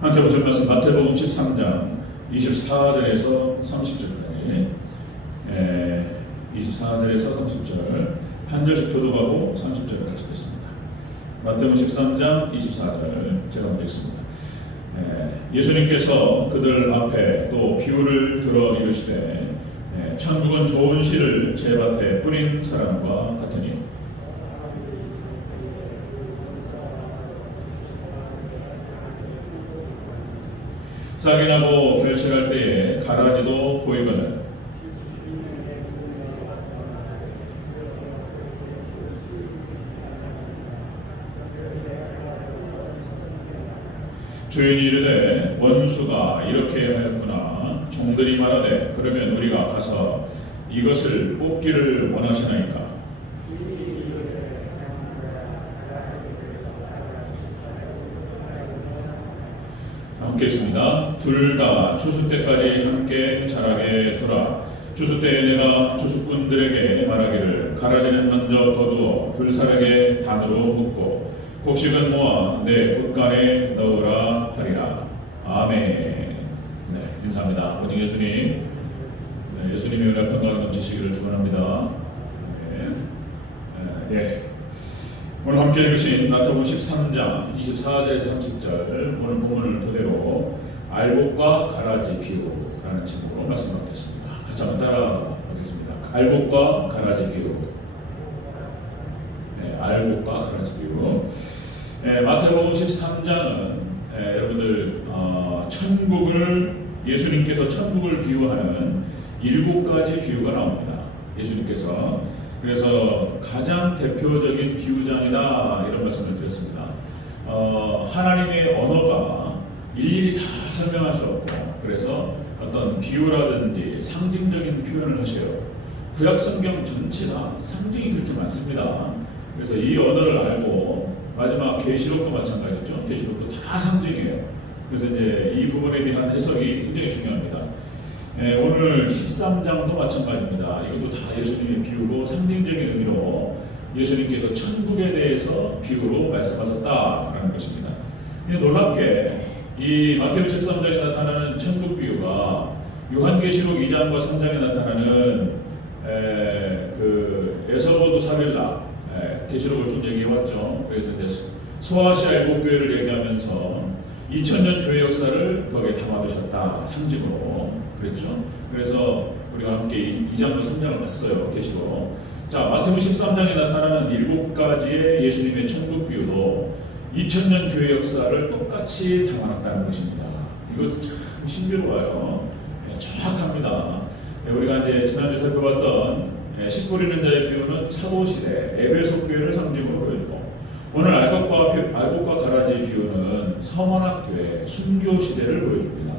함께 보실 말씀 마태복음 13장 24절에서 30절까지 24절에서 30절 한 절씩 교독하고 30절을 같이 읽겠습니다. 마태복음 13장 24절 제가 먼저 읽습니다. 예수님께서 그들 앞에 또 비유를 들어 이르시되 천국은 좋은 씨를 제 밭에 뿌린 사람과 같으니 싹이 나고 결실할 때에 가라지도 보이거든 주인이 이르되 원수가 이렇게 하였구나. 종들이 말하되 그러면 우리가 가서 이것을 뽑기를 원하시나이까. 함께 있습니다. 둘 다 추수 때까지 함께 자라게 두라. 추수 때에 내가 추수꾼들에게 말하기를 가라지는 먼저 거두어 불사르게 단으로 묶고 곡식은 모아 내 굿간에 넣으라 하리라. 아멘. 네, 인사합니다. 오직 예수님, 예수님의 은혜 평강이 넘치시기를 축원합니다. 오늘 함께 읽으신 마태복음 13장 24절에서 30절 오늘 본문을 토대로 알곡과 가라지 비유라는 제목으로 말씀드리겠습니다. 같이 한번 따라하겠습니다. 알곡과 가라지 비유. 알곡과 가라지 비유. 마태복음 13장은 여러분들 천국을 예수님께서 천국을 비유하는 7가지 비유가 나옵니다. 예수님께서 그래서 가장 대표적인 비유장이다 이런 말씀을 드렸습니다. 하나님의 언어가 일일이 다 설명할 수 없고 그래서 어떤 비유라든지 상징적인 표현을 하셔요. 구약성경 전체가 상징이 그렇게 많습니다. 그래서 이 언어를 알고 마지막 계시록도 마찬가지죠. 계시록도 다 상징이에요. 그래서 이제 이 부분에 대한 해석이 굉장히 중요합니다. 오늘 13장도 마찬가지입니다. 이것도 다 예수님의 비유로 상징적인 의미로 예수님께서 천국에 대해서 비유로 말씀하셨다라는 것입니다. 놀랍게 이 마태복음 13장에 나타나는 천국 비유가 요한계시록 2장과 3장에 나타나는 그 에서보드 사벨라 계시록을 좀 얘기해왔죠. 그래서 이제 소아시아 7교회를 얘기하면서 2000년 교회 역사를 거기에 담아두셨다 상징으로 그랬죠. 그래서 우리가 함께 2장과 3장을 봤어요. 계시록. 자, 마태복음 13장에 나타나는 7가지의 예수님의 천국 비유도 2000년 교회 역사를 똑같이 담아놨다는 것입니다. 이거 참 신비로워요. 정확합니다. 우리가 이제 지난주에 살펴봤던 씨 뿌리는 자의 비유는 사도시대 에베소 교회를 상징으로 보여주고 오늘 알곡과 가라지 비유는 서문학교회 순교시대를 보여줍니다.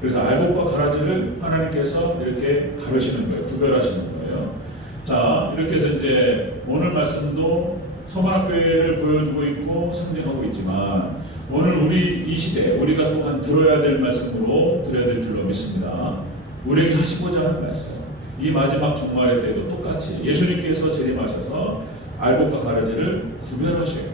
그래서 알곡과 가라지를 하나님께서 이렇게 가르시는 거예요. 구별하시는 거예요. 자, 이렇게 해서 이제 오늘 말씀도 서문학교회를 보여주고 있고 상징하고 있지만 오늘 우리 이 시대 우리가 또한 들어야 될 말씀으로 드려야 될 줄로 믿습니다. 우리에게 하시고자 하는 말씀 이 마지막 종말의 때도 똑같이 예수님께서 재림하셔서 알곡과 가라지를 구별하셔요.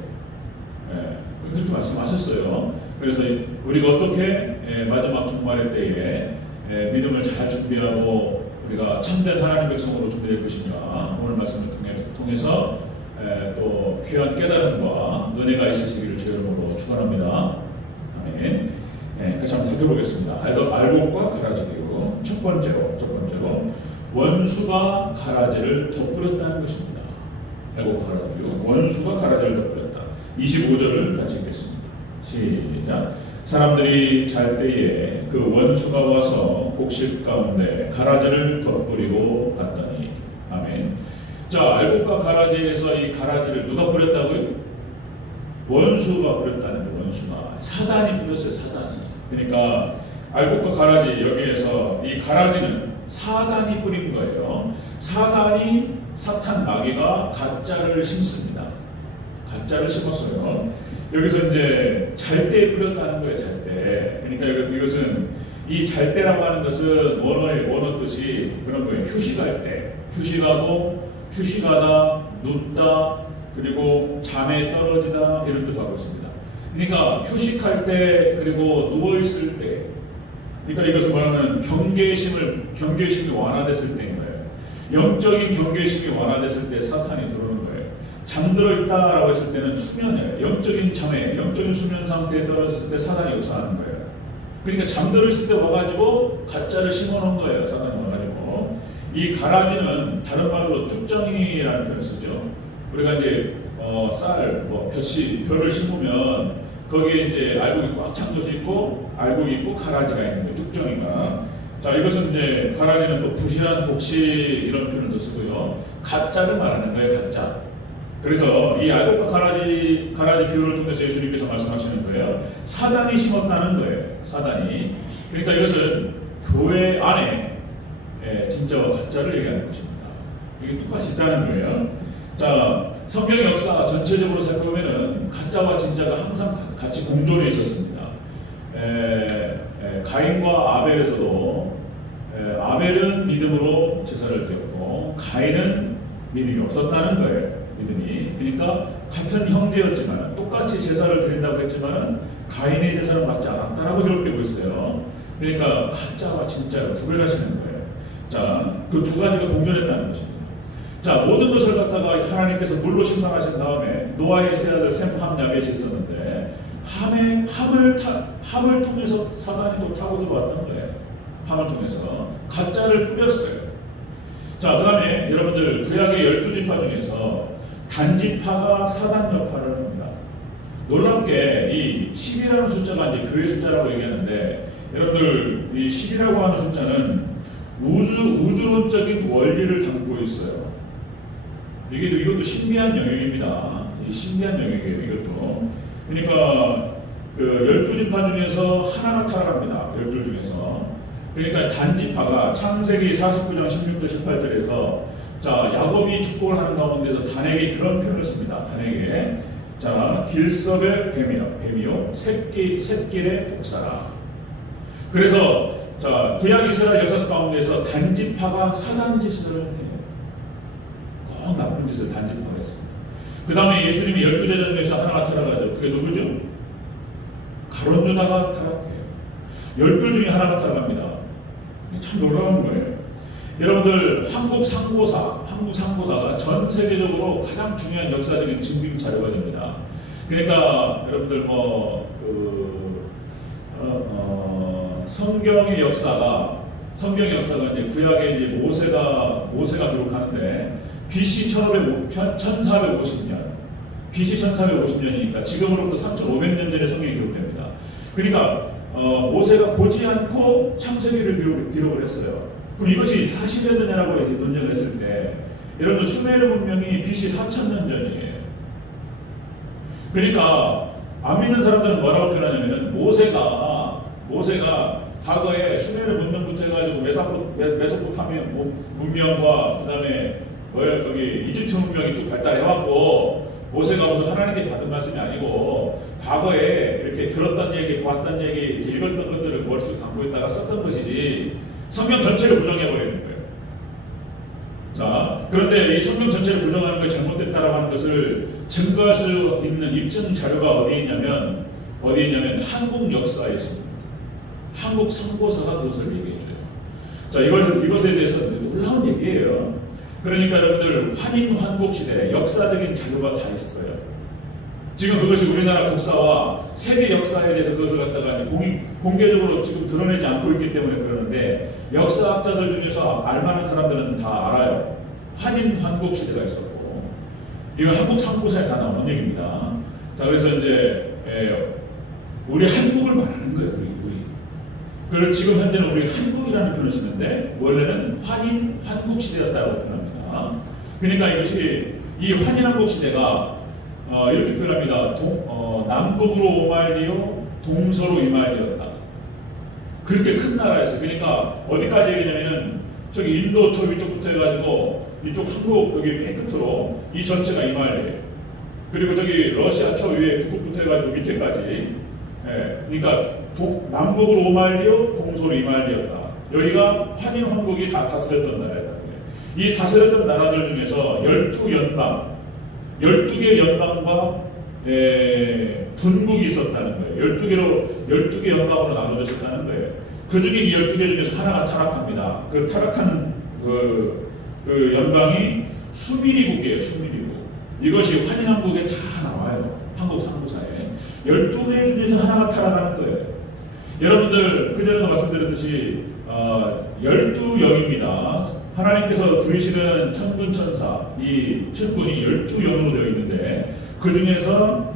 그렇게 말씀하셨어요. 그래서 우리가 어떻게 마지막 종말의 때에 믿음을 잘 준비하고 우리가 참된 하나님 백성으로 준비될 것인가 오늘 말씀을 통해서 또 귀한 깨달음과 은혜가 있으시기를 주의 이름으로 축원합니다. 아멘. 같이 한번 살펴보겠습니다. 알곡과 가라지 비유. 첫 번째로 원수가 가라지를 덧뿌렸다는 것입니다. 알곡과 가라지 비유. 원수가 가라지를 덧뿌렸다. 25절을 같이 읽겠습니다. 시작. 사람들이 잘 때에 그 원수가 와서 곡식 가운데 가라지를 덧뿌리고 갔더니 아멘. 자, 알곡과 가라지에서 이 가라지를 누가 뿌렸다고요? 원수가 뿌렸다는 거예요. 원수가 사단이 뿌렸어요. 사단이. 그러니까 알곡과 가라지 여기에서 이 가라지는 사단이 뿌린 거예요. 사단이 사탄 마귀가 가짜를 심습니다. 가짜를 심었어요. 여기서 이제 잘 때에 뿌렸다는 거예요. 잘 때. 그러니까 이것은 이 잘 때라고 하는 것은 원어 뜻이 그런 거예요. 휴식할 때, 휴식하고 휴식하다, 눕다, 그리고 잠에 떨어지다 이런 뜻을 하고 있습니다. 그러니까 휴식할 때 그리고 누워 있을 때, 그러니까 이것을 말하면 경계심이 완화됐을 때인 거예요. 영적인 경계심이 완화됐을 때 사탄이 들어오는 거예요. 잠들어 있다라고 했을 때는 수면이에요. 영적인 잠에, 영적인 수면 상태에 떨어졌을 때 사단이 역사하는 거예요. 그러니까 잠들어 있을 때 와가지고 가짜를 심어놓은 거예요. 사단이 와가지고. 이 가라지는 다른 말로 쭉정이라는 표현을 쓰죠. 우리가 이제 쌀, 벼를 심으면 거기에 이제 알곡이 꽉 찬 것이 있고 알곡이 있고 가라지가 있는 거예요. 쭉정이가. 자, 이것은 이제 가라지는 또 부실한 곡식 이런 표현도 쓰고요. 가짜를 말하는 거예요. 가짜. 그래서 이 알곡과 가라지 비유를 통해서 예수님께서 말씀하시는 거예요. 사단이 심었다는 거예요. 사단이. 그러니까 이것은 교회 안에 진짜와 가짜를 얘기하는 것입니다. 이게 똑같이 있다는 거예요. 자, 성경의 역사 전체적으로 살펴보면은 가짜와 진짜가 항상 같이 공존해 있었습니다. 가인과 아벨에서도 아벨은 믿음으로 제사를 드렸고 가인은 믿음이 없었다는 거예요. 믿음이. 그러니까 같은 형제였지만 똑같이 제사를 드린다고 했지만 가인의 제사는 맞지 않았다라고 기록되고 있어요. 그러니까 가짜와 진짜를 구별하시는 거예요. 자, 그 두 가지가 공존했다는 것입니다. 자, 모든 것을 갖다가 하나님께서 물로 심판하신 다음에 노아의 세 아들 셈, 함, 야벳이 있었는데 함을 통해서 사단이 또 타고 들어왔던 거예요. 함을 통해서 가짜를 뿌렸어요. 자, 그 다음에 여러분들 구약의 12지파 중에서 단지파가 사단 역할을 합니다. 놀랍게 이 10이라는 숫자가 이제 교회 숫자라고 얘기하는데 여러분들 이 10이라고 하는 숫자는 우주론적인 원리를 담고 있어요. 이것도 신비한 영역입니다. 이 신비한 영역이에요. 이것도. 그러니까 그 12지파 중에서 하나가 타락합니다. 12 중에서. 그러니까 단지파가 창세기 49장 16절 18절에서 자, 야곱이 축복을 하는 가운데서 단에게 그런 표현을 씁니다. 단에게 자, 길섭의 뱀이요 샛길의 독사라. 그래서 자, 구약 이스라엘 역사 가운데서 단지파가 사단 짓을 해요. 꼭 나쁜 짓을 단지파가 했습니다. 그 다음에 예수님이 12제자 중에서 하나가 타락하죠. 그게 누구죠? 가룟 유다가 타락해요. 12 중에 하나가 타락합니다. 참 놀라운 거예요. 여러분들 한국 상고사가 전 세계적으로 가장 중요한 역사적인 증빙 자료가 됩니다. 그러니까 여러분들 성경의 역사가 이제 구약에 이제 모세가 기록하는데 BC 1450년 BC 1450년이니까 지금으로부터 3500년 전에 성경이 기록됩니다. 그러니까 모세가 보지 않고 창세기를 기록을 했어요. 그럼 이것이 사실이었느냐라고 논쟁을 했을 때 여러분 수메르 문명이 BC 4000년 전이에요. 그러니까 안 믿는 사람들은 뭐라고 표현하냐면 모세가 과거에 수메르 문명부터 해가지고 메소포타미아 문명과 그다음에 거기 이집트 문명이 쭉 발달해왔고 모세가 무슨 하나님께 받은 말씀이 아니고 과거에 이렇게 들었던 얘기, 보았던 얘기, 읽었던 것들을 머릿속에 담고 있다가 썼던 것이지 성경 전체를 부정해버리는 거예요. 자, 그런데 이 성경 전체를 부정하는 것이 잘못됐다라고 하는 것을 증거할 수 있는 입증 자료가 어디에 있냐면 한국 역사에 있습니다. 한국 상고사가 그것을 얘기해줘요. 자, 이것에 대해서 놀라운 얘기예요. 그러니까 여러분들 환인환국 시대 역사적인 자료가 다 있어요. 지금 그것이 우리나라 국사와 세계 역사에 대해서 그것을 갖다가 공개적으로 지금 드러내지 않고 있기 때문에 그러는데 역사학자들 중에서 알만한 사람들은 다 알아요. 환인환국 시대가 있었고 이거 한국 상고사에 다 나오는 얘기입니다. 자, 그래서 이제 우리 한국을 말하는 거예요. 우리. 그리고 지금 현재는 우리 한국이라는 표현을 쓰는데 원래는 환인환국 시대였다고 표현합니다. 그러니까 이것이 이 환인환국 시대가 이렇게 표현합니다. 남북으로 오말리오 동서로 이말리였다. 그렇게 큰 나라였어요. 그러니까 어디까지 얘기냐면은 저기 인도초 위쪽부터 해가지고 이쪽 한국 여기 맨 끝으로 이 전체가 이말리예요. 그리고 저기 러시아 초 위에 북부터 해가지고 밑에까지. 그러니까 남북으로 오말리오 동서로 이말리였다. 여기가 환인환국이 다 다스렸던 나라였다. 이 다스렸던 나라들 중에서 12개의 연방과 분국이 있었다는 거예요. 12개 연방으로 나눠졌었다는 거예요. 그 중에 이 12개 중에서 하나가 타락합니다. 그 타락한 그 연방이 수미리국이에요. 수미리국. 이것이 환인왕국에 다 나와요. 한국사에. 12개 중에서 하나가 타락하는 거예요. 여러분들 그전에도 말씀드렸듯이 12영입니다. 하나님께서 부르시는 천군 천사, 이 천군이 12영으로 되어 있는데 그 중에서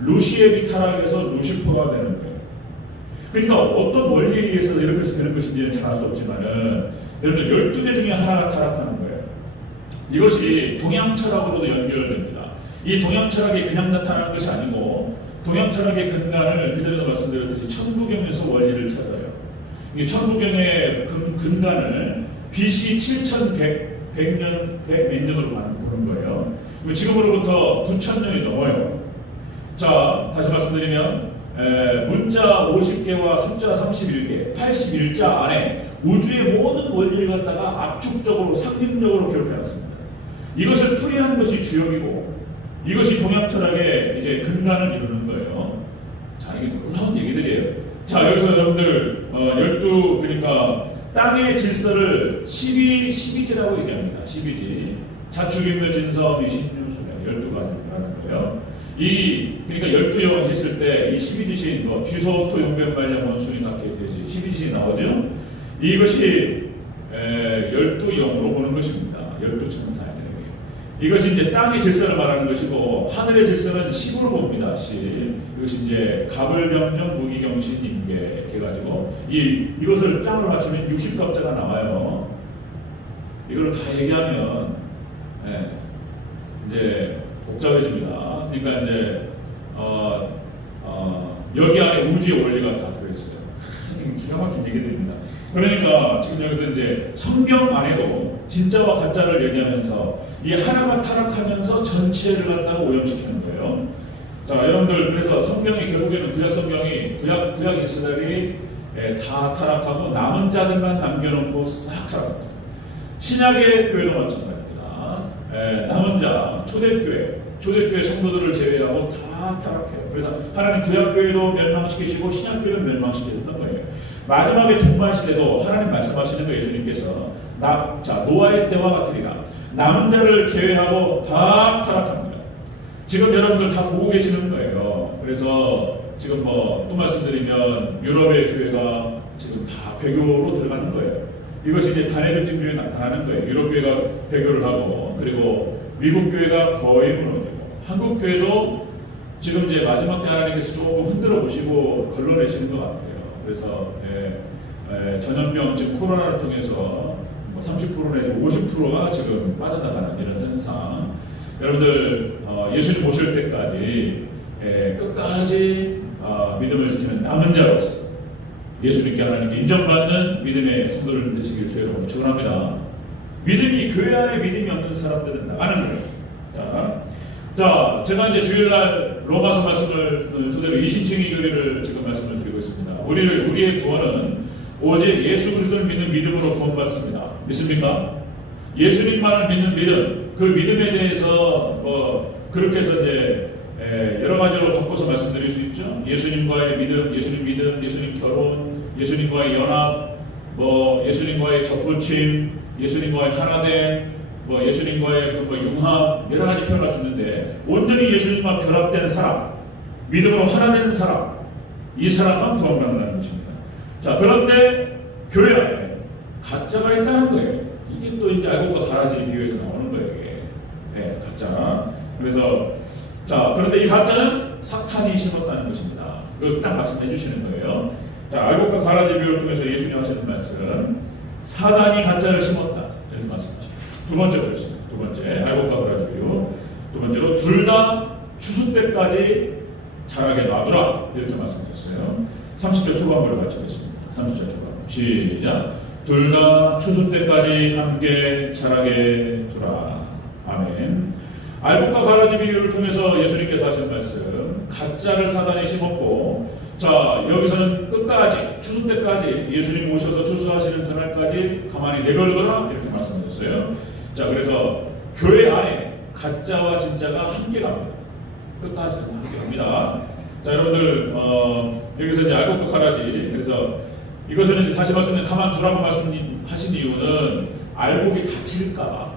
루시엘이 타락해서 루시퍼가 되는 거예요. 그러니까 어떤 원리에 의해서 이렇게 되는 것인지는 잘 알 수 없지만은 여러분들 12개 중에 하나가 타락하는 거예요. 이것이 동양 철학으로도 연결됩니다. 이 동양 철학이 그냥 나타나는 것이 아니고 동양 철학의 근간을 그전에도 말씀드렸듯이 천부경에서 원리를 찾아요. 이 천부경의 근간을 BC 7100년 몇년으로 보는 거예요. 지금으로부터 9000년이 넘어요. 자, 다시 말씀드리면 문자 50개와 숫자 31개, 81자 안에 우주의 모든 원리를 갖다가 압축적으로 상징적으로 기록해놨습니다. 이것을 풀이하는 것이 주역이고 이것이 동양 철학의 이제 근간을 이루는 거예요. 자, 이게 놀라운 얘기들이에요. 자, 여기서 여러분들 12 그러니까 땅의 질서를 12지라고 얘기합니다. 12지. 자축인묘 진사오미 신유수령 12가지라는 거예요. 그러니까 12영 했을 때 이 12지신 쥐소토 용변말량 원순이 닿게 되지 12지신 나오죠. 이것이 12영으로 보는 것입니다. 12천사예요. 이것이 이제 땅의 질서를 말하는 것이고 하늘의 질서는 10으로 봅니다. 10. 이것이 이제 갑을병정 무기경신 임계 해가지고 이것을 짝을 맞추면 60갑자가 나와요. 이걸 다 얘기하면 이제 복잡해집니다. 그러니까 이제 여기 안에 우주의 원리가 다 들어있어요. 기가 막힌 얘기들입니다. 그러니까 지금 여기서 이제 성경 안에도 진짜와 가짜를 얘기하면서 이 하나가 타락하면서 전체를 갖다가 오염시키는 거예요. 자, 여러분들 그래서 성경이 결국에는 구약 성경이 구약 이스라엘이 다 타락하고 남은 자들만 남겨놓고 싹 타락합니다. 신약의 교회도 마찬가지입니다. 남은 자 초대교회 성도들을 제외하고 다 타락해요. 그래서 하나님 구약교회도 멸망시키시고 신약교회도 멸망시키셨던 거예요. 마지막에 종말 시대도 하나님 말씀하시는 거예요. 주님께서 노아의 때와 같으리라. 남은 자를 제외하고 다 타락합니다. 지금 여러분들 다 보고 계시는 거예요. 그래서 지금 또 말씀드리면 유럽의 교회가 지금 다 배교로 들어가는 거예요. 이것이 이제 단회적 증명에 나타나는 거예요. 유럽 교회가 배교를 하고 그리고 미국 교회가 거의 무너지고 한국 교회도 지금 이제 마지막 때 하나님께서 조금 흔들어 보시고 걸러내시는 것 같아요. 그래서 전염병 지금 코로나를 통해서 30% 내지 50%가 지금 빠져나가는 이런 현상. 여러분들 예수님 오실 때까지 끝까지 믿음을 지키는 남은 자로서 예수님께 하나님께 인정받는 믿음의 성도를 되시길 주의 이름으로 축원합니다. 믿음이 교회 안에 믿음이 없는 사람들은 나가는 거예요. 자, 제가 이제 주일날 로마서 말씀을 토대로 이신칭의 교리를 지금 말씀을 드리고 있습니다. 우리의 구원은 오직 예수 그리스도를 믿는 믿음으로 구원받습니다. 믿습니까? 예수님만을 믿는 믿음, 그 믿음에 대해서 그렇게 해서 이제 여러 가지로 바꿔서 말씀드릴 수 있죠. 예수님과의 믿음, 예수님 결혼, 예수님과의 연합, 예수님과의 접붙임, 예수님과의 하나됨, 예수님과의 융합, 여러 가지 표현할 수 있는데 온전히 예수님과 결합된 사람, 믿음으로 하나된 사람, 이 사람만 구원받는다는 것입니다. 자, 그런데 교회 안에 가짜가 있다는 거예요. 이게 또 이제 알곡과 가라지의 비유에서 나오는 거예요. 이게 가짜. 그래서 그런데 이 가짜는 사탄이 심었다는 것입니다. 그것을 딱 말씀해 주시는 거예요. 자, 알곡과 가라지 비유를 통해서 예수님 하시는 말씀, 사단이 가짜를 심었다 이렇게 말씀하십니다. 두 번째 그랬습니다. 두 번째 알곡과 가라지 비유. 두 번째로 둘 다 추수 때까지 자라게 놔두라 이렇게 말씀드렸어요. 30절 초반부를 같이 보겠습니다. 30절 초반 시작. 둘 다 추수 때까지 함께 자라게 두라. 아멘. 알곡과 가라지 비유를 통해서 예수님께서 하신 말씀, 가짜를 사단이 심었고, 자, 여기서는 끝까지 추수 때까지 예수님 오셔서 추수하시는 그날까지 가만히 내버려둬라 이렇게 말씀하셨어요. 자, 그래서 교회 안에 가짜와 진짜가 함께 갑니다. 끝까지 하게 합니다. 자, 여러분들 여기서 이제 알곡과 가라지, 그래서 이것은 이제 다시 말씀드리면 가만 두라고 말씀하신 이유는 알곡이 다칠까봐,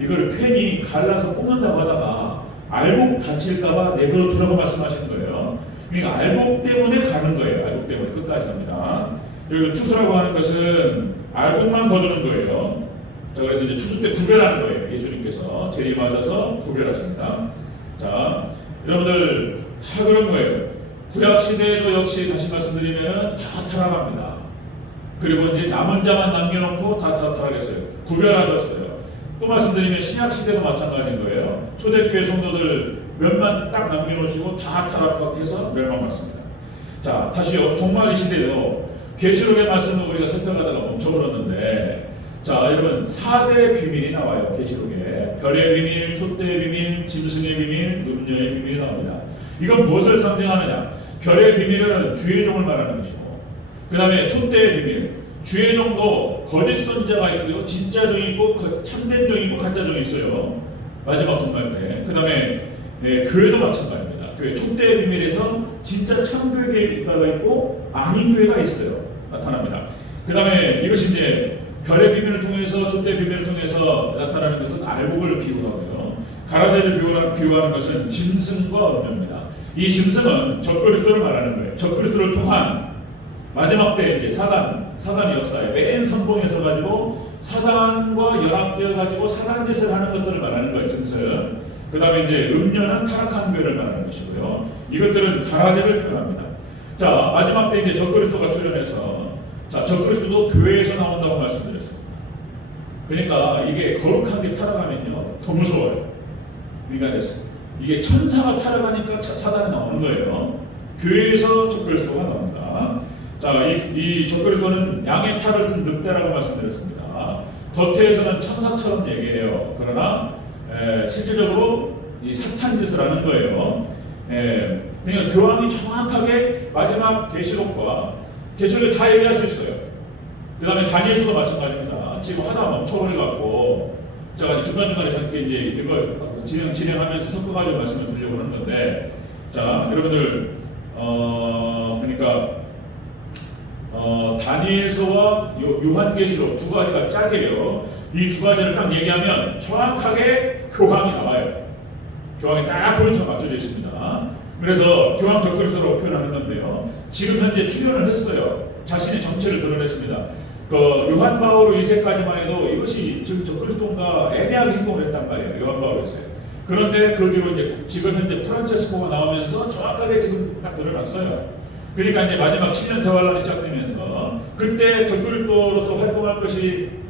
이걸 괜히 갈라서 꽂는다고 하다가 알곡 다칠까봐 내버려 두라고 말씀하시는 거예요. 그러니까 알곡 때문에 가는 거예요. 알곡 때문에 끝까지 갑니다. 여기서 추수라고 하는 것은 알곡만 거두는 거예요. 자, 그래서 이제 추수 때 구별하는 거예요. 예수님께서 재리 맞아서 구별하십니다. 자, 여러분들 다 그런 거예요. 구약 시대에도 역시 다시 말씀드리면 다 타락합니다. 그리고 이제 남은 자만 남겨놓고 다 타락했어요. 구별하셨어요. 또 말씀드리면 신약 시대도 마찬가지인 거예요. 초대교회 성도들 몇만 딱 남겨놓으시고 다 타락해서 멸망받습니다. 자, 다시요. 종말 시대에도 계시록의 말씀을 우리가 살펴가다가 멈춰버렸는데, 자, 여러분 4대 비밀이 나와요. 계시록에 별의 비밀, 촛대의 비밀, 짐승의 비밀, 음녀의 비밀이 나옵니다. 이건 무엇을 상징하느냐? 별의 비밀은 주의 종을 말하는 것이고, 그 다음에 촛대의 비밀, 주의 종도 거짓 선지자가 있고요, 진짜 종이 있고 참된 종이 있고 가짜 종이 있어요. 마지막 종말 때. 그 다음에 교회도 마찬가지입니다. 교회 촛대의 비밀에서 진짜 참교회가 있고 아닌 교회가 있어요. 나타납니다. 그 다음에 이것이 이제 별의 비밀을 통해서, 촛대의 비밀을 통해서 나타나는 것은 알곡을 비유하고요, 가라지를 비유하는 것은 짐승과 음녀입니다. 이 짐승은 적그리스도를 말하는 거예요. 적그리스도를 통한 마지막 때 이제 사단의 역사에 맨 선봉에 서 가지고 사단과 연합되어 가지고 사단 짓을 하는 것들을 말하는 거예요. 짐승. 그 다음에 이제 음녀는 타락한 교회를 말하는 것이고요. 이것들은 가라지를 표현합니다. 자, 마지막 때 이제 적그리스도가 출현해서, 자, 적그리스도도 교회에서 나온다고 말씀드렸습니다. 그러니까 이게 거룩한 게 타락하면요 더 무서워요. 그러니까 이게 천사가 타락하니까 사단이 나오는 거예요. 교회에서 적그리스도가 나옵니다. 자, 이 적그리스도는 양의 탈을 쓴 늑대라고 말씀드렸습니다. 겉에서는 천사처럼 얘기해요. 그러나 실질적으로 이 사탄 짓을 하는 거예요. 그러니까 교황이 정확하게 마지막 계시록에 다 얘기할 수 있어요. 그 다음에 다니엘서도 마찬가지입니다. 지금 하다 멈춰버려갖고 제가 중간중간에 잠깐 이제 이거 진행하면서 섞어가지고 말씀을 드리려고 하는 건데, 자, 여러분들 그러니까 다니엘서와 요한계시록 두 가지가 짝이에요. 이 두 가지를 딱 얘기하면 정확하게 교황이 나와요. 교황이 딱 포인트가 맞춰져 있습니다. 그래서 교황 적그리스도로 표현하는 건데요, 지금 현재 출현을 했어요. 자신의 정체를 드러냈습니다. 그 요한 바오로 2세까지만 해도 이것이 지금 적그리스도인가 애매하게 행동을 했단 말이에요. 요한 바오로 2세. 그런데 그 뒤로 이제 지금 현재 프란체스코가 나오면서 정확하게 지금 딱 드러났어요. 그러니까 이제 마지막 7년 대환란이 시작되면서 그때 적그리스도로서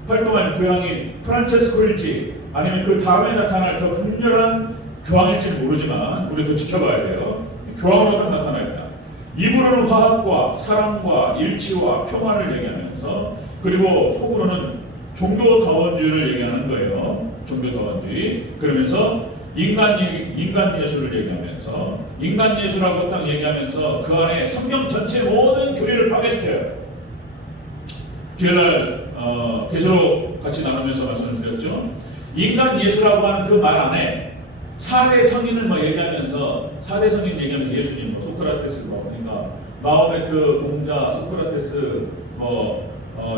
활동할 교황이 프란체스코일지 아니면 그 다음에 나타날 더 분명한 교황일지는 모르지만 우리도 지켜봐야 돼요. 교황으로 딱 나타나있다. 입으로는 화합과 사랑과 일치와 평화를 얘기하면서, 그리고 속으로는 종교다원주의를 얘기하는 거예요. 종교다원주의. 그러면서 인간 예수를 얘기하면서, 인간 예수라고 딱 얘기하면서 그 안에 성경 전체 모든 교리를 파괴시켜요. 주일날 계시록 같이 나누면서 말씀을 드렸죠. 인간 예수라고 하는 그 말 안에 4대 성인을 얘기하면서, 4대 성인 얘기하면서 예수님, 소크라테스, 그러니까 마호메트, 공자, 소크라테스,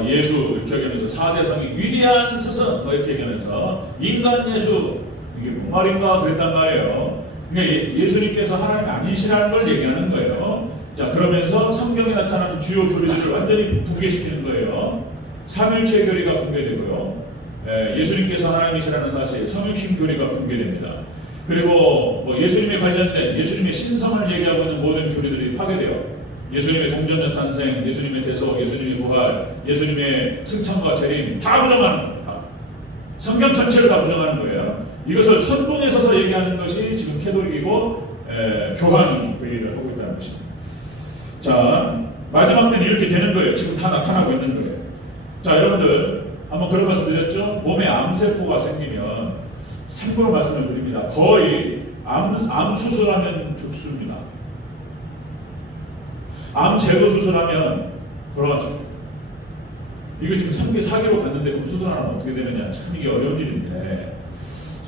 예수 이렇게 얘기하면서 4대 성인, 위대한 스승 이렇게 얘기하면서 인간 예수, 이게 뭔 말인가 그랬단 말이에요. 그러니까 예수님께서 하나님 아니시라는 걸 얘기하는 거예요. 자, 그러면서 성경에 나타나는 주요 교리들을 완전히 붕괴시키는 거예요. 삼일체 교리가 붕괴되고요. 예수님께서 하나님이시라는 사실, 성육신 교리가 붕괴됩니다. 그리고 예수님에 관련된 예수님의 신성을 얘기하고 있는 모든 교리들이 파괴돼요. 예수님의 동전녀 탄생, 예수님의 대속, 예수님의 부활, 예수님의 승천과 재림 다 부정하는 겁니다. 성경 전체를 다 부정하는 거예요. 이것을 선봉에 서서 얘기하는 것이 지금 캐톨릭이고 교황이 그 일을 하고 있다는 것입니다. 자, 마지막 때는 이렇게 되는 거예요. 지금 다 나타나고 있는 거예요. 자, 여러분들 한번 그런 말씀 드렸죠? 몸에 암세포가 생기면, 참고로 말씀을 드립니다. 거의 암 수술하면 죽습니다. 암 제거 수술하면 돌아가십니다. 이거 지금 3기 4기로 갔는데 그럼 수술하면 어떻게 되느냐? 참 이게 어려운 일인데,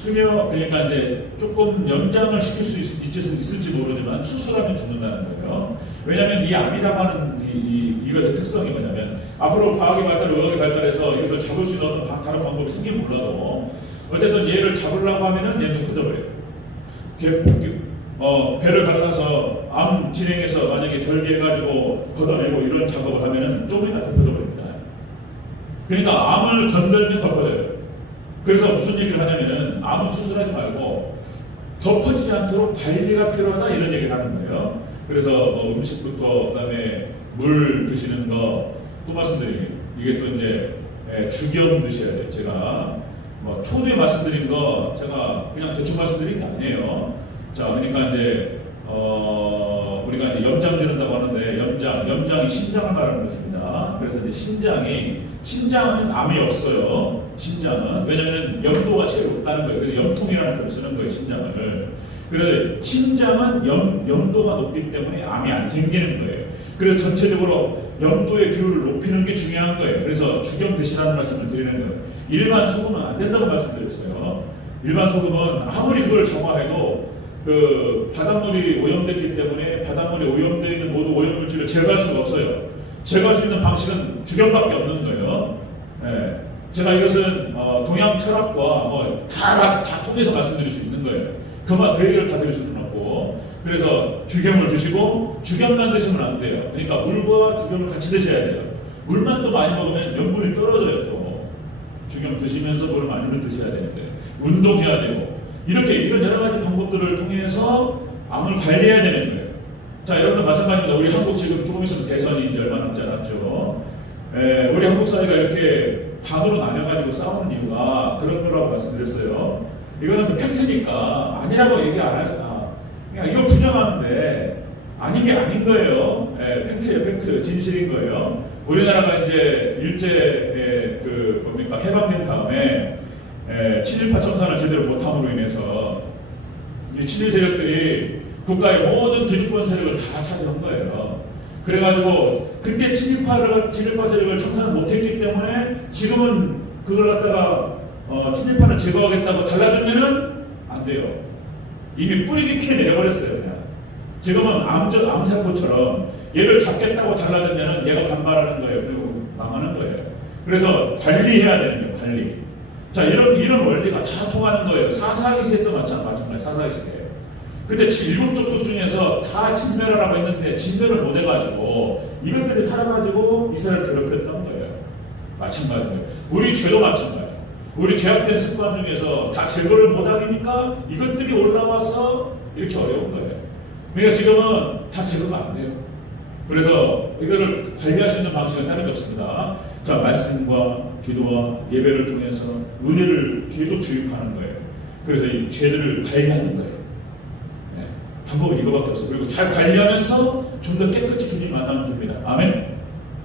수명 그러니까 이제 조금 연장을 시킬 수 있을지 모르지만 수술하면 죽는다는 거예요. 왜냐하면 이 암이라고 하는 이것의 특성이 뭐냐면 앞으로 과학의 발달, 의학의 발달해서 이것을 잡을 수 있는 어떤 다른 방법이 생기면 몰라도 어쨌든 얘를 잡으려고 하면은 얘는 터져버려요. 배를 갈라서 암 진행해서 만약에 절개해가지고 걷어내고 이런 작업을 하면은 조금 있다 덮어져버립니다. 그러니까 암을 건들면 덮어져요. 그래서 무슨 얘기를 하냐면은 암은 수술하지 말고 덮어지지 않도록 관리가 필요하다 이런 얘기를 하는 거예요. 그래서 음식부터 그다음에 물 드시는 거 또 말씀드리면 이게 또 이제 죽염 드셔야 돼요. 제가 초두에 말씀드린 거 제가 그냥 대충 말씀드린 게 아니에요. 자, 그러니까 이제 우리가 이제 염장 지른다고 하는데 염장이 심장을 말하는 것입니다. 그래서 이제 심장은 암이 없어요. 심장은 왜냐하면 염도가 제일 높다는 거예요. 그래서 염통이라는 표현을 쓰는 거예요. 심장을. 그래서 심장은 염도가 높기 때문에 암이 안 생기는 거예요. 그래서 전체적으로 염도의 비율을 높이는 게 중요한 거예요. 그래서 죽염 드시라는 말씀을 드리는 거예요. 일반 소금은 안 된다고 말씀드렸어요. 일반 소금은 아무리 그걸 정화해도 그 바닷물이 오염됐기 때문에 바닷물에 오염되어 있는 모든 오염물질을 제거할 수가 없어요. 제거할 수 있는 방식은 죽염밖에 없는 거예요. 네. 제가 이것은 동양 철학과 다 통해서 말씀드릴 수 있는 거예요. 그 얘기를 다 드릴 수는 없고, 그래서 죽염을 드시고 죽염만 드시면 안 돼요. 그러니까 물과 죽염을 같이 드셔야 돼요. 물만 또 많이 먹으면 염분이 떨어져요. 또 죽염 드시면서 물을 많이 드셔야 되는 거예요. 운동해야 되고 이렇게 이런 여러 가지 방법들을 통해서 암을 관리해야 되는 거예요. 자, 여러분들 마찬가지입니다. 우리 한국 지금 조금 있으면 대선이 이제 얼마 남지 않았죠. 우리 한국 사회가 이렇게 당으로 나뉘어가지고 싸우는 이유가 그런 거라고 말씀드렸어요. 이거는 팩트니까 아니라고 얘기 안 해요. 그냥 이거 부정하는데 아닌 게 아닌 거예요. 팩트예요, 팩트. 진실인 거예요. 우리나라가 이제 일제 해방된 다음에 7.18 청산을 제대로 못함으로 인해서 이 친일 세력들이 국가의 모든 기득권 세력을 다 차지한 거예요. 그래가지고 그때 7.18 세력을 청산을 못했기 때문에 지금은 그걸 갖다가 7.18을 제거하겠다고 달라지면은 안 돼요. 이미 뿌리 깊게 내려버렸어요. 그냥. 지금은 암세포처럼 얘를 잡겠다고 달라지면은 얘가 반발하는 거예요. 그리고 망하는 거예요. 그래서 관리해야 되는 거예요. 관리. 자, 이런 원리가 다 통하는 거예요. 사사기 시대 도 마찬가지. 사사기 시대. 그때 7족속 중에서 다 진멸하라고 했는데 진멸을 못 해가지고 이것들이 살아가지고 이스라엘을 괴롭혔던 거예요. 마찬가지예요. 우리 죄도 마찬가지. 우리 죄악된 습관 중에서 다 제거를 못하니까 이것들이 올라와서 이렇게 어려운 거예요. 그러니까 지금은 다 제거가 안 돼요. 그래서 이거를 관리할 수 있는 방식은 다른 게 없습니다. 자, 말씀과 기도와 예배를 통해서 은혜를 계속 주입하는 거예요. 그래서 이 죄들을 관리하는 거예요. 네, 방법은 이거밖에 없어요. 그리고 잘 관리하면서 좀 더 깨끗이 주님 만나면 됩니다. 아멘.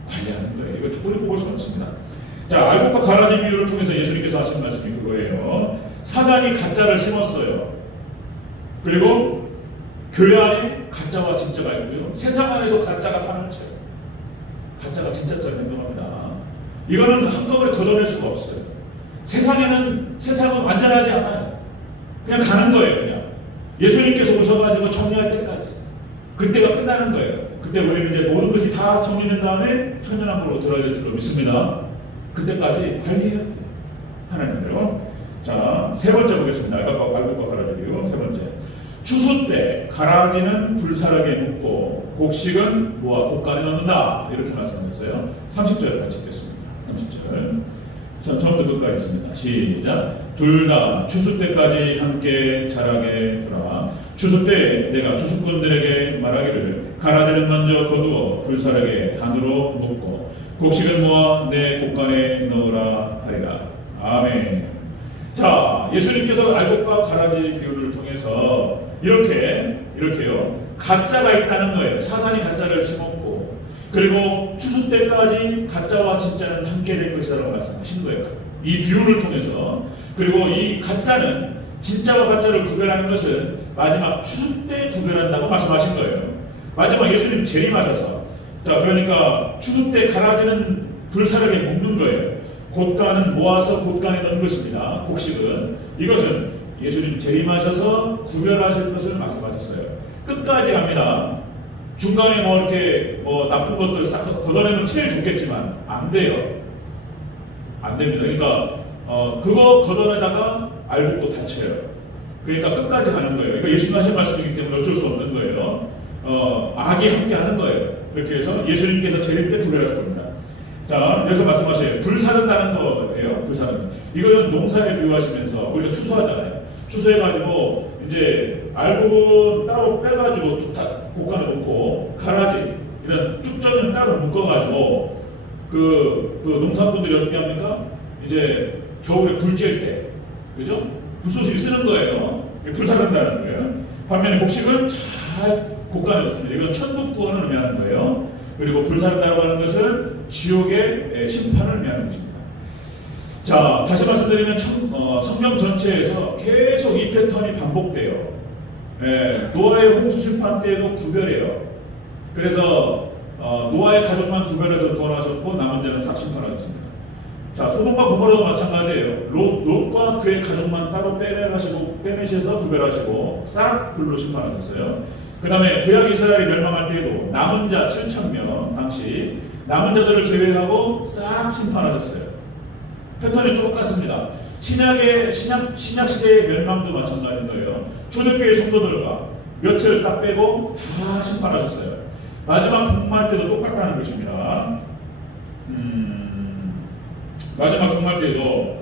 관리하는 거예요. 이거 다 뿌리 뽑을 수는 없습니다. 자, 알곡과 가라지 비유를 통해서 예수님께서 하신 말씀이 그거예요. 사단이 가짜를 심었어요. 그리고 교회 안에 가짜와 진짜가 있고요. 세상 안에도 가짜가 파는 채. 가짜가 진짜처럼 행동합니다. 이거는 한꺼번에 걷어낼 수가 없어요. 세상은 완전하지 않아요. 그냥 가는 거예요. 그냥 예수님께서 오셔가지고 정리할 때까지. 그때가 끝나는 거예요. 그때 우리는 이제 모든 것이 다 정리된 다음에 천년왕국으로 들어갈 줄로 믿습니다. 그때까지 관리해야 돼요. 하나님대로. 자, 세 번째 보겠습니다. 알곡과 가라지 비유. 세 번째. 추수 때 가라지는 불사르게 묻고 곡식은 모아 곡간에 넣는다. 이렇게 말씀하셨어요. 30절 같이 읽겠습니다. 30절. 자, 처음부터 끝까지 있습니다. 시작. 둘 다 추수 때까지 함께 자라게 두라. 추수 때 내가 추수꾼들에게 말하기를 가라지는 먼저 거두어 불사르게 단으로 묶고 곡식은 모아 내 곡간에 넣으라 하리라. 아멘. 자, 예수님께서 알곡과 가라지 비유를 통해서 이렇게요. 가짜가 있다는 거예요. 사단이 가짜를 심었고, 그리고 추수 때까지 가짜와 진짜는 함께 될 것이라고 말씀하신 거예요. 이 비유를 통해서. 그리고 이 가짜는 진짜와 가짜를 구별하는 것은 마지막 추수 때 구별한다고 말씀하신 거예요. 마지막 예수님 재림하셔서. 자, 그러니까 추수 때 가라지는 불사르게 묶는 거예요. 곡간은 모아서 곡간에 넣는 것입니다. 곡식은. 이것은 예수님 재림하셔서 구별하실 것을 말씀하셨어요. 끝까지 갑니다. 중간에 뭐 이렇게 뭐 나쁜 것들 싹 걷어내면 제일 좋겠지만 안 돼요. 안 됩니다. 그러니까 그거 걷어내다가 알곡도 다쳐요. 그러니까 끝까지 가는 거예요. 이거 예수님 하신 말씀이기 때문에 어쩔 수 없는 거예요. 악이 함께 하는 거예요. 이렇게 해서 예수님께서 재림 때 구별하실 겁니다. 자, 여기서 말씀하세요. 불사른다는 거예요. 불사른. 이거는 농사에 비유하시면서 우리가 추수하잖아요. 추수해가지고 이제 알곡은 따로 빼가지고 볶아 놓고 가라지 이런 쭉전은 따로 묶어가지고 그 농사꾼들이 어떻게 합니까? 이제 겨울에 불 쬐일 때, 그죠? 불쏘시개 쓰는 거예요. 불사른다는 거예요. 반면에 곡식은 잘 볶아내었습니다. 이건 천국 구원을 의미하는 거예요. 그리고 불사른다고 하는 것은 지옥의 심판을 의미하는 것입니다. 자, 다시 말씀드리면 성경 전체에서 계속 이 패턴이 반복돼요. 노아의 홍수 심판 때에도 구별해요. 그래서 노아의 가족만 구별해서 구원하셨고 남은 자는 싹 심판하셨습니다. 자, 소돔과 고모라도 마찬가지예요. 롯과 그의 가족만 따로 빼내셔서 구별하시고 싹 불로 심판하셨어요. 그 다음에 구약 이스라엘이 멸망할 때에도 남은 자 7,000명 당시 남은 자들을 제외하고 싹 심판하셨어요. 패턴이 똑같습니다. 신약 시대의 멸망도 마찬가지인 거예요. 초대교회 성도들과 몇을 딱 빼고 다 심판하셨어요. 마지막 종말 때도 똑같다는 것입니다. 마지막 종말 때도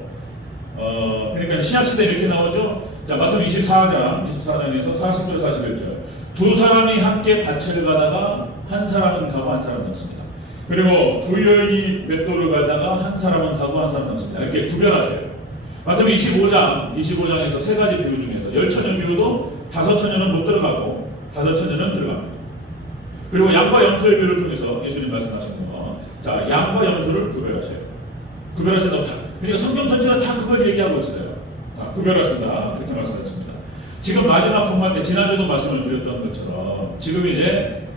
그러니까 신약 시대 이렇게 나오죠. 자, 마태복음 24장에서 40절 41절 두 사람이 함께 밭을 가다가 한 사람은 가고 한 사람은 남습니다. 그리고 두 여인이 맷돌을 가다가 한 사람은 가고 한 사람은 남습니다. 이렇게 구별하세요. 마태복음 25장에서 세 가지 비유 중에서 10처녀 비유도 5처녀는 못 들어가고 5처녀는 들어갑니다. 그리고 양과 염소의 비유를 통해서 예수님 말씀하시는 거, 자, 양과 염소를 구별하세요. 구별하신다고 다. 그러니까 성경 전체가 다 그걸 얘기하고 있어요. 다 구별하신다 이렇게 말씀하셨습니다. 지금 마지막 종말 때 지난주도 말씀을 드렸던 것처럼 지금 이제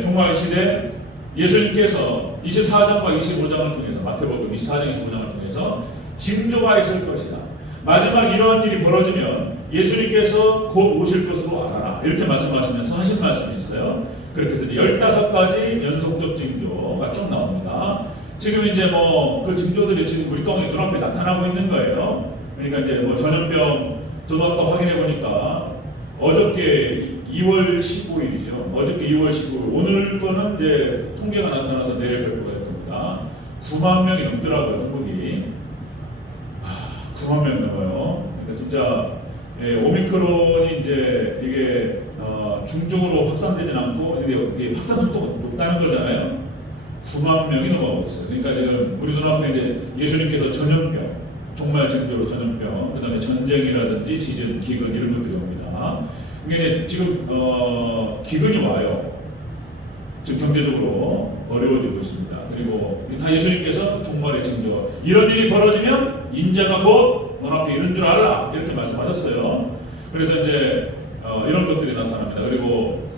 종말 시대 예수님께서 24장과 25장을 통해서 마태복음 24장 25장을 통해서 징조가 있을 것이다. 마지막 이러한 일이 벌어지면 예수님께서 곧 오실 것으로 알아라. 이렇게 말씀하시면서 하신 말씀이 있어요. 그렇게 해서 15가지 연속적 징조가 쭉 나옵니다. 지금 이제 뭐 그 징조들이 지금 우리 가운데 눈앞에 나타나고 있는 거예요. 그러니까 이제 뭐 전염병, 저도 아까 확인해 보니까 어저께 2월 15일이죠. 어저께 2월 15일. 오늘 거는 이제 통계가 나타나서 내일 발표가 될 겁니다. 9만 명이 넘더라고요, 한국이. 9만 명 넘어요. 그러니까 진짜 오미크론이 이제 이게 중증으로 확산되진 않고 이게 확산 속도가 높다는 거잖아요. 9만 명이 넘어가고 있어요. 그러니까 지금 우리 눈앞에 이제 예수님께서 전염병, 정말 징조로 전염병, 그 다음에 전쟁이라든지 지진, 기근 이런 것들이 옵니다. 이게 지금 기근이 와요. 지금 경제적으로 어려워지고 있습니다. 그리고 다 예수님께서 종말의 징조, 이런 일이 벌어지면 인자가 곧 너앞에 이른 줄 알라 이렇게 말씀하셨어요. 그래서 이제 이런 것들이 나타납니다. 그리고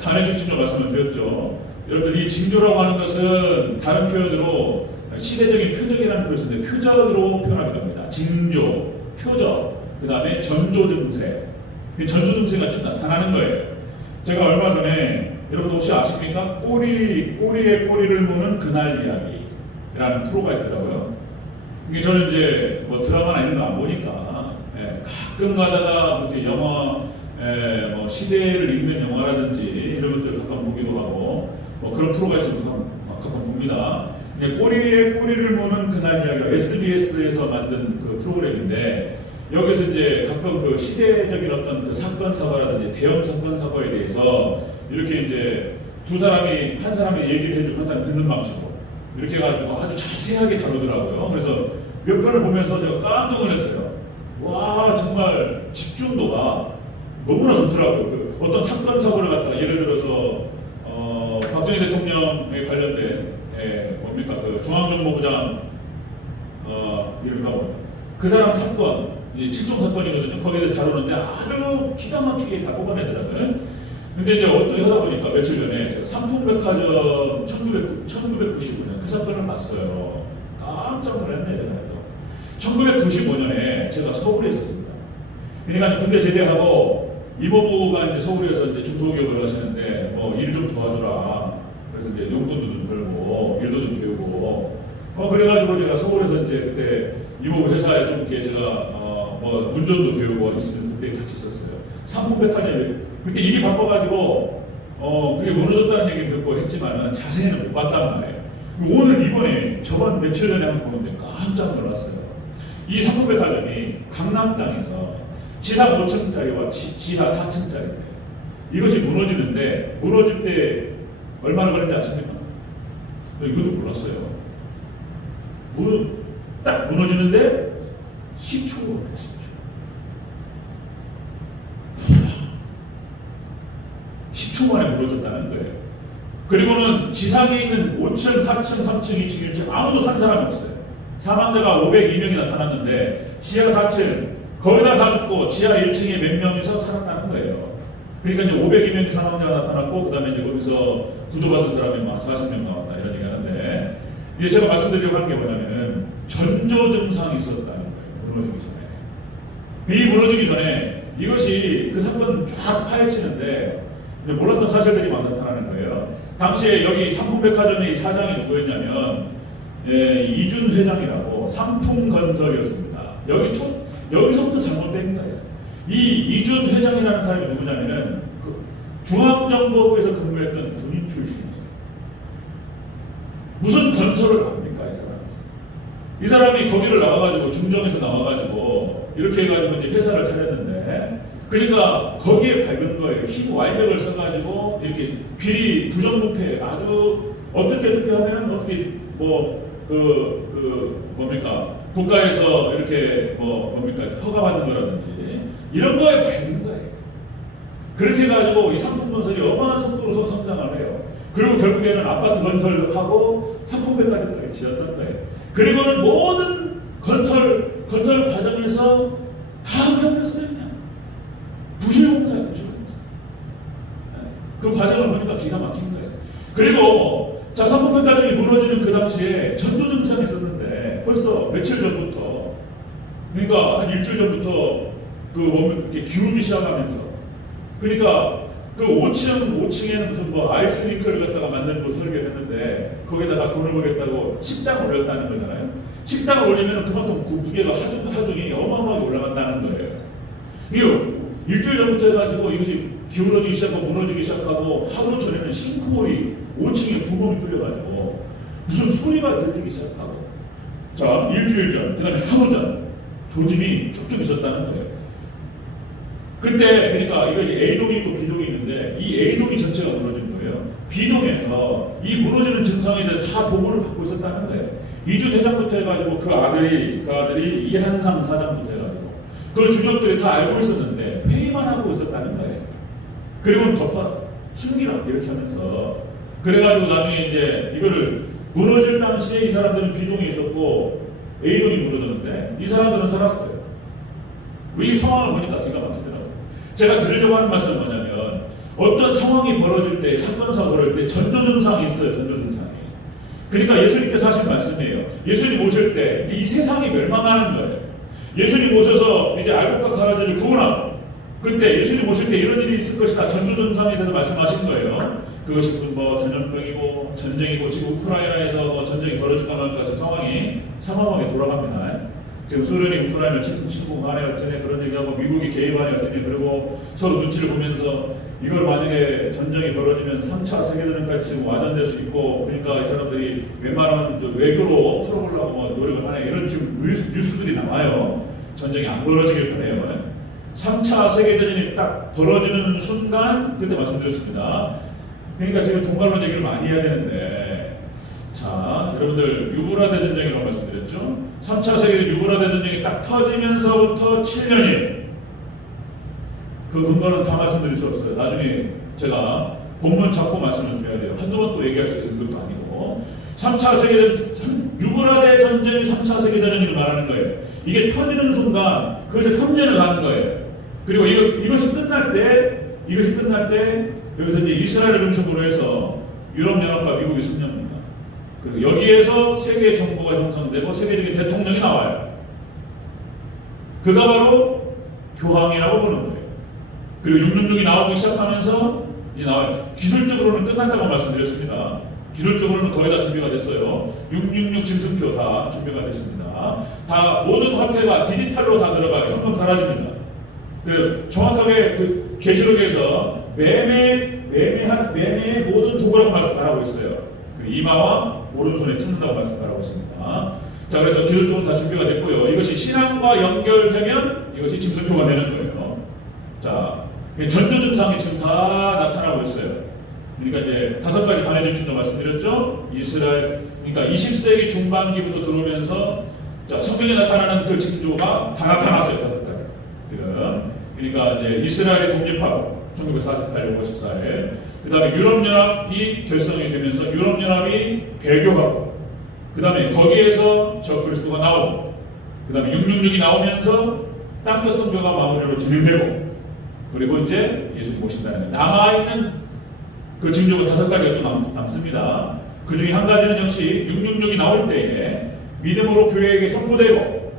단회적 징조 말씀을 드렸죠. 여러분들 이 징조라고 하는 것은 다른 표현으로 시대적인 표적이라는 표현을 쓰는데 표적으로 표현하기도 합니다. 징조, 표적, 그 다음에 전조 증세. 전조 증세가 쭉 나타나는 거예요. 제가 얼마 전에 여러분 혹시 아십니까? 꼬리에 꼬리를 무는 그날 이야기라는 프로가 있더라고요. 이게 저는 이제 뭐 드라마나 이런 거 안 보니까 가끔 가다가 이렇게 영화, 뭐 시대를 읽는 영화라든지 이런 것들을 가끔 보기도 하고 뭐 그런 프로가 있으면 가끔 봅니다. 꼬리에 꼬리를 무는 그날 이야기가 SBS에서 만든 그 프로그램인데 여기서 이제 가끔 그 시대적인 어떤 그 사건 사고라든지 대형 사건 사고에 대해서 이렇게 이제 한 사람이 얘기를 해주고 한 사람이 듣는 방식으로 이렇게 해가지고 아주 자세하게 다루더라고요. 그래서 몇 편을 보면서 제가 깜짝 놀랐어요. 와, 정말 집중도가 너무나 좋더라고요. 그 어떤 사건 사고를 갖다가 예를 들어서 박정희 대통령에 관련된 뭡니까 그 중앙정보부장 이름 나오는 그 사람 사건, 칠종 사건이거든요. 거기에 다루는데 아주 기가 막히게 다 뽑아내더라고요. 근데 이제 어떻게 하다 보니까 며칠 전에 제가 삼풍백화점 1999년 그 사건을 봤어요. 깜짝 놀랐네 제가 또. 1995년에 제가 서울에 있었습니다. 그러니까 군대 제대하고 이모부가 이제 서울에서 이제 중소기업을 하시는데 뭐 일 좀 도와주라. 그래서 이제 용돈도 좀 벌고 일도 좀 배우고 그래가지고 제가 서울에서 이제 그때 이모부 회사에 좀 이렇게 제가 뭐 운전도 배우고 있으면 그때 같이 있었어요. 상품백화점에 그때 일이 바빠가지고 그게 무너졌다는 얘기 듣고 했지만 자세히는 못 봤단 말이에요. 오늘 이번에 저번 며칠 전에 한번 보는데 깜짝 놀랐어요. 이 상품백화점이 강남 땅에서 지상 5층짜리와 지하 4층짜리인데 이것이 무너지는데 무너질 때 얼마나 걸리는지 아십니까? 이것도 몰랐어요. 딱 무너지는데 10초 걸려요. 10초 만에 무너졌다는 거예요. 그리고는 지상에 있는 5층, 4층, 3층, 2층, 1층 아무도 산 사람이 없어요. 사망자가 502명이 나타났는데 지하 4층 거의 다 죽고 지하 1층에 몇 명이서 살았다는 거예요. 그러니까 이제 502명의 사망자가 나타났고 그 다음에 이제 거기서 구조받은 사람이 막 40명 나왔다 이런 얘기 하는데 이제 제가 말씀드리려고 하는 게 뭐냐면은 전조 증상이 있었다는 거예요. 무너지기 전에. 이 무너지기 전에 이것이 그 사건 쫙 파헤치는데 몰랐던 사실들이 막 나타나는 거예요. 당시에 여기 상품백화점의 사장이 누구였냐면 이준 회장이라고 상품건설이었습니다. 여기서부터 잘못된 거예요. 이 이준 회장이라는 사람이 누구냐면은 그 중앙정보부에서 근무했던 군인 출신이에요. 무슨 건설을 합니까 이 사람? 이 사람이 거기를 나와가지고 중정에서 나와가지고 이렇게 해가지고 이제 회사를 차렸는데. 그러니까 거기에 밝은 거예요. 힘 완력을 써가지고 이렇게 비리 부정부패 아주 어떻게 하면 어떻게 뭡니까 국가에서 이렇게 뭡니까 허가받는 거라든지 이런 거에 밝은 거예요. 그렇게 해가지고 이 상품 건설이 어마어마한 속도로 성장을 해요. 그리고 결국에는 아파트 건설하고 상품백화점까지 지었던 거예요. 그리고는 모든 건설 과정에서 다 협력했어요. 부실공사예요, 부실공사. 그 과정을 보니까 기가 막힌 거예요. 그리고 자, 상품백화점이 무너지는 그 당시에 전조 증상이 있었는데 벌써 며칠 전부터 그러니까 한 일주일 전부터 이렇게 기울기 시작하면서 그러니까 그 5층에는 무슨 아이스링크를 갖다가 만들고 설계를 했는데 거기다가 돈을 벌겠다고 식당을 올렸다는 거잖아요. 식당을 올리면 그만큼 그 무게가 하중이 어마어마하게 올라간다는 거예요. 이거 일주일 전부터 해가지고 이것이 기울어지기 시작하고 무너지기 시작하고 하루 전에는 싱크홀이 5층에 구멍이 뚫려가지고 무슨 소리가 들리기 시작하고 자 일주일 전 그 다음에 하루 전 조짐이 쭉쭉 있었다는 거예요. 그때 그러니까 이것이 A동이 있고 B동이 있는데 이 A동이 전체가 무너진 거예요. B동에서 이 무너지는 증상에 대해 다 보고를 받고 있었다는 거예요. 이준 회장부터 해가지고 그 아들이 이한상 사장부터 해가지고 그 주력들이 다 알고 있었는데 회의만 하고 있었다는 거예요. 그리고 덮어 숨기라 이렇게 하면서 그래가지고 나중에 이제 이거를 무너질 당시에 이 사람들은 B동이 있었고 A동이 무너졌는데 이 사람들은 살았어요. 이 상황을 보니까 기가 막히더라고요. 제가 드리려고 하는 말씀은 뭐냐면 어떤 상황이 벌어질 때 사건사가 벌어질 때 전조 증상이 있어요. 전조 증상이. 그러니까 예수님께서 하신 말씀이에요. 예수님 오실 때 이 세상이 멸망하는 거예요. 예수님 오셔서 이제 알곡과 가라지를 구분하고 그때 예수님 오실 때 이런 일이 있을 것이다. 전조증상에 대해서 말씀하신 거예요. 그것이 무슨 전염병이고 전쟁이고 지금 우크라이나에서 전쟁이 벌어질까 말까 상황이 상황하게 돌아갑니다. 지금 소련이 우크라이나 침공하네 어쩌네 그런 얘기하고 미국이 개입하네 어쩌네 그리고 서로 눈치를 보면서 이걸 만약에 전쟁이 벌어지면 3차 세계대전까지 지금 와전될 수 있고 그러니까 이 사람들이 웬만한 외교로 풀어보려고 노력을 하네 이런 지금 뉴스들이 나와요. 전쟁이 안 벌어지길 바래요. 3차 세계대전이 딱 벌어지는 순간 그때 말씀드렸습니다. 그러니까 지금 종말론 얘기를 많이 해야 되는데 자 여러분들 유브라 대전쟁이라고 말씀드렸죠. 3차 세계대전 유브라 대전쟁이 딱 터지면서부터 7년이에요. 그 근거는 다 말씀드릴 수 없어요. 나중에 제가 본문 잡고 말씀을 드려야 돼요. 한두 번 또 얘기할 수 있는 것도 아니고 3차 세계대전 유브라데 전쟁이 3차 세계대전을 말하는 거예요. 이게 터지는 순간 그것이 3년을 가는 거예요. 그리고 이것이 끝날 때 여기서 이제 이스라엘을 중심으로 해서 유럽연합과 미국이 승리합니다. 그리고 여기에서 세계 정부가 형성되고 세계적인 대통령이 나와요. 그가 바로 교황이라고 보는 거예요. 그리고 666이 나오기 시작하면서 기술적으로는 끝났다고 말씀드렸습니다. 기술적으로는 거의 다 준비가 됐어요. 666 짐승표 다 준비가 됐습니다. 다 모든 화폐가 디지털로 다 들어가요. 현금 사라집니다. 그 정확하게 그 계시록에서 매매의 모든 도구라고 말하고 있어요. 그 이마와 오른손에 찾는다고 말하고 있습니다. 자, 그래서 기술적으로 다 준비가 됐고요. 이것이 신앙과 연결되면 이것이 짐승표가 되는 거예요. 자, 전조 증상이 지금 다 나타나고 있어요. 그러니까 이제 5가지 간해질 증조 말씀드렸죠. 이스라엘, 그러니까 20세기 중반기부터 들어오면서 자, 성경에 나타나는 그 징조가 다 나타났어요. 5가지. 지금. 그러니까 이제 이스라엘이 독립하고 1948년 5월 14일. 그 다음에 유럽연합이 결성이 되면서 유럽연합이 배교하고, 그 다음에 거기에서 저 그리스도가 나오고, 그 다음에 666이 나오면서 땅끝 선교가 마무리로 진행되고, 그리고 이제 예수님 모신다는 거예요. 남아있는 그 징조가 5가지가 또 남습니다. 그 중에 한 가지는 역시 666이 나올 때에 믿음으로 교회에게 선포되고,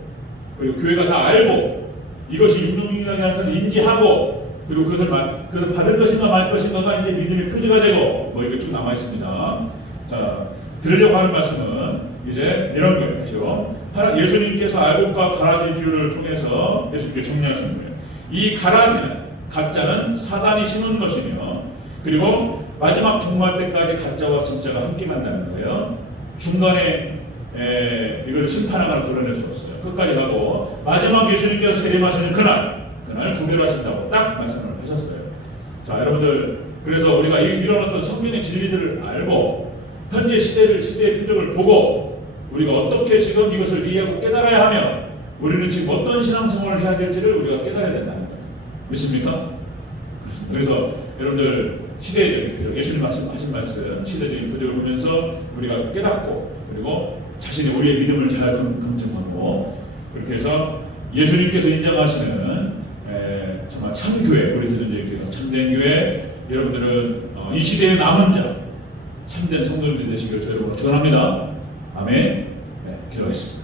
그리고 교회가 다 알고, 이것이 666이라는 것을 인지하고, 그리고 그것을 받을 것인가 말 것인가가 이제 믿음의 표지가 되고, 뭐 이게 쭉 남아 있습니다. 자, 들으려고 하는 말씀은 이제 이런 거예요. 다시요. 예수님께서 알곡과 가라지 비유를 통해서 예수님께 정리하시는 거예요. 이 가라지는, 가짜는 사단이 심은 것이며, 그리고 마지막 종말 때까지 가짜와 진짜가 함께 간다는 거예요. 중간에 이걸 심판하거나 걸어낼 수 없어요. 끝까지 가고 마지막 예수님께서 세례하시는 그날 구별하신다고 딱 말씀을 하셨어요. 자, 여러분들, 그래서 우리가 이런 어떤 성경의 진리들을 알고 현재 시대의 표적을 보고 우리가 어떻게 지금 이것을 이해하고 깨달아야 하며 우리는 지금 어떤 신앙생활을 해야 될지를 우리가 깨달아야 된다는 거예요. 믿습니까? 그렇습니다. 그래서 여러분들 시대적인 표적, 예수님 하신 말씀, 시대적인 표적을 보면서 우리가 깨닫고, 그리고 자신의 우리의 믿음을 잘 검증하고, 그렇게 해서 예수님께서 인정하시는 정말 참교회, 우리 대전제일 교회가 참된 교회, 여러분들은 이 시대의 남은 자, 참된 성도님들 되시길 주 여러분과 축원합니다. 아멘. 네, 기도하겠습니다.